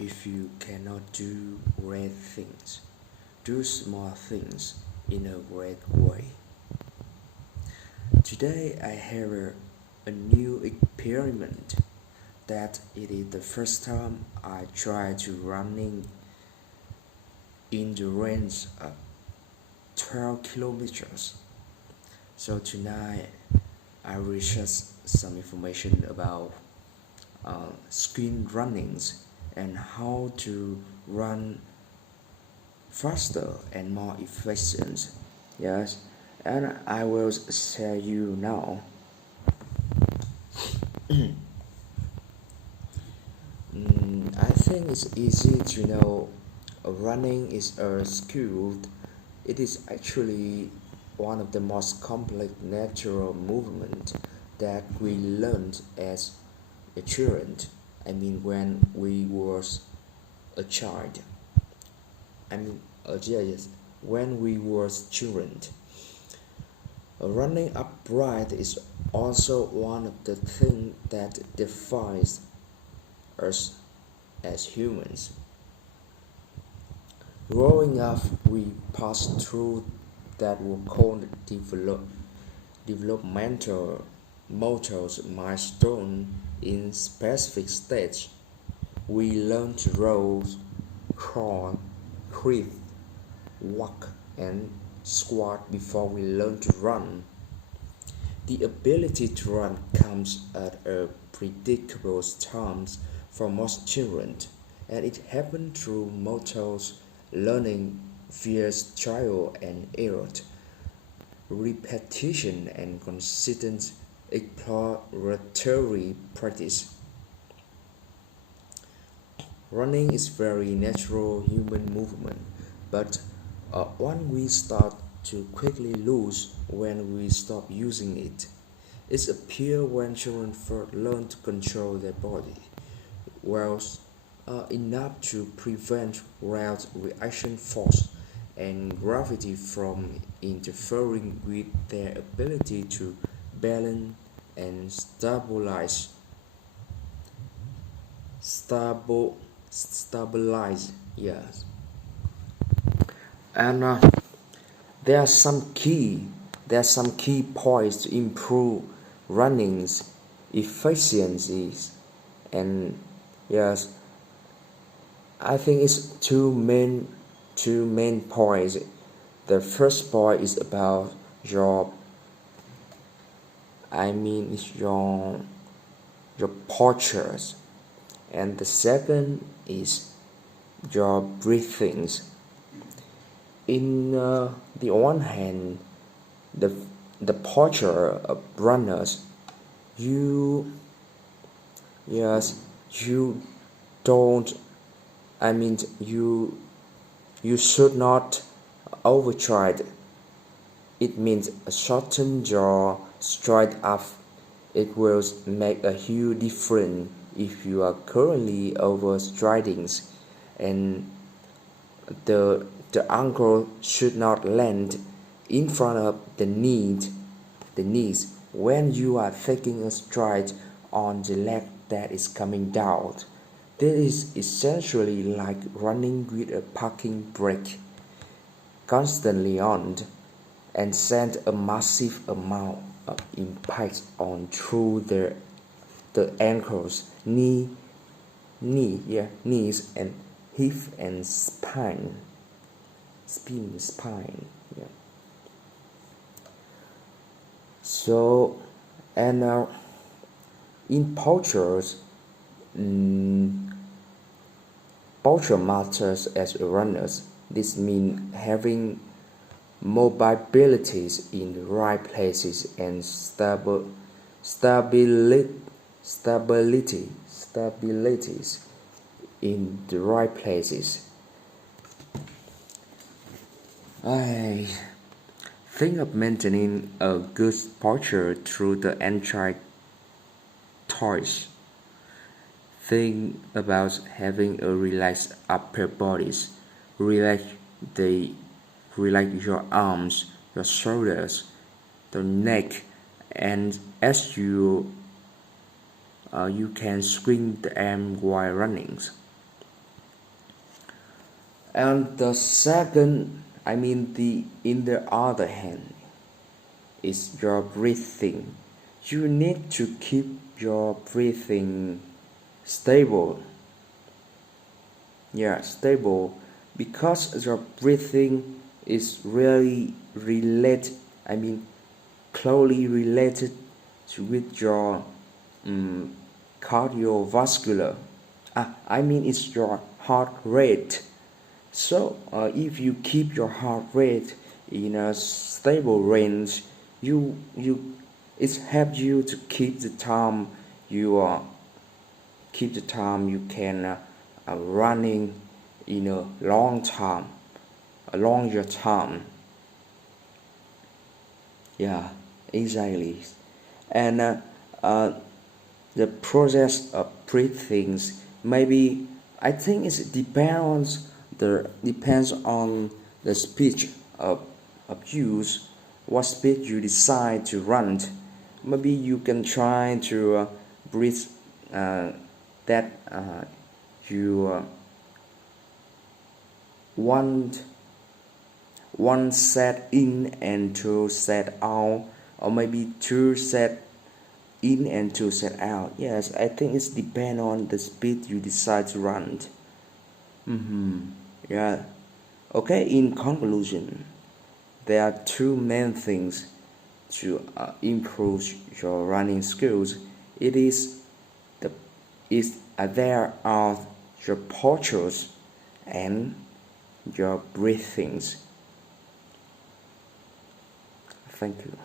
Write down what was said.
If you cannot do great things, do small things in a great way. Today I have a new experiment that it is the first time I try to running in the range of 12 kilometers. So tonight I researched some information about screen runnings and how to run faster and more efficient. Yes, and I will share you now. I think it's easy to know running is a skill. It is actually one of the most complex natural movements that we learned as a child. I mean, when we was a child. I mean, yes, when we was children. Running upright is also one of the things that defines us as humans. Growing up, we passed through that were called developmental motors milestone in specific stage. We learn to roll, crawl, creep, walk, and squat before we learn to run. The ability to run comes at a predictable time for most children, and it happens through motor learning via trial and error, repetition, and consistent exploratory practice. Running is very natural human movement, but one we start to quickly lose when we stop using it. It appears when children first learn to control their body, well enough to prevent route reaction force and gravity from interfering with their ability to balance and stable, stabilize. Yes, and there are some key there are some key points to improve running's efficiencies, and yes, I think it's two main points. The first point is about your is your postures, and the second is your breathings. In the one hand, the the posture of runners, you yes you don't I mean you should not overtry it. It means a shorten jaw straight up. It will make a huge difference if you are currently overstriding, and the ankle should not land in front of the knees when you are taking a stride on the leg that is coming down. This is essentially like running with a parking brake constantly on, and send a massive amount of impact on through the ankles, knees, and hip and spine. Yeah. So, and in postures, mm, posture matters as runners. This means having mobilities in the right places and stability, stabilities in the right places. I think of maintaining a good posture through the entire choice. Think about having a relaxed upper bodies. Relax the relax your arms, your shoulders, the neck, and as you can swing the arm while running. And the second, in the other hand, is your breathing. You need to keep your breathing stable. Yeah, stable, because your breathing is really related, closely related with your cardiovascular. It's your heart rate. So if you keep your heart rate in a stable range, it helps you to keep the time you can running in a longer time. Yeah, exactly. And the process of breathing, maybe I think depends on the speed of use, what speed you decide to run. Maybe you can try to breathe that you one set in and two set out, or maybe two set in and two set out. Yes, I think it's depend on the speed you decide to run. Yeah. Okay, in conclusion, there are two main things to improve your running skills. It is the there are your postures and your breathings. Thank you.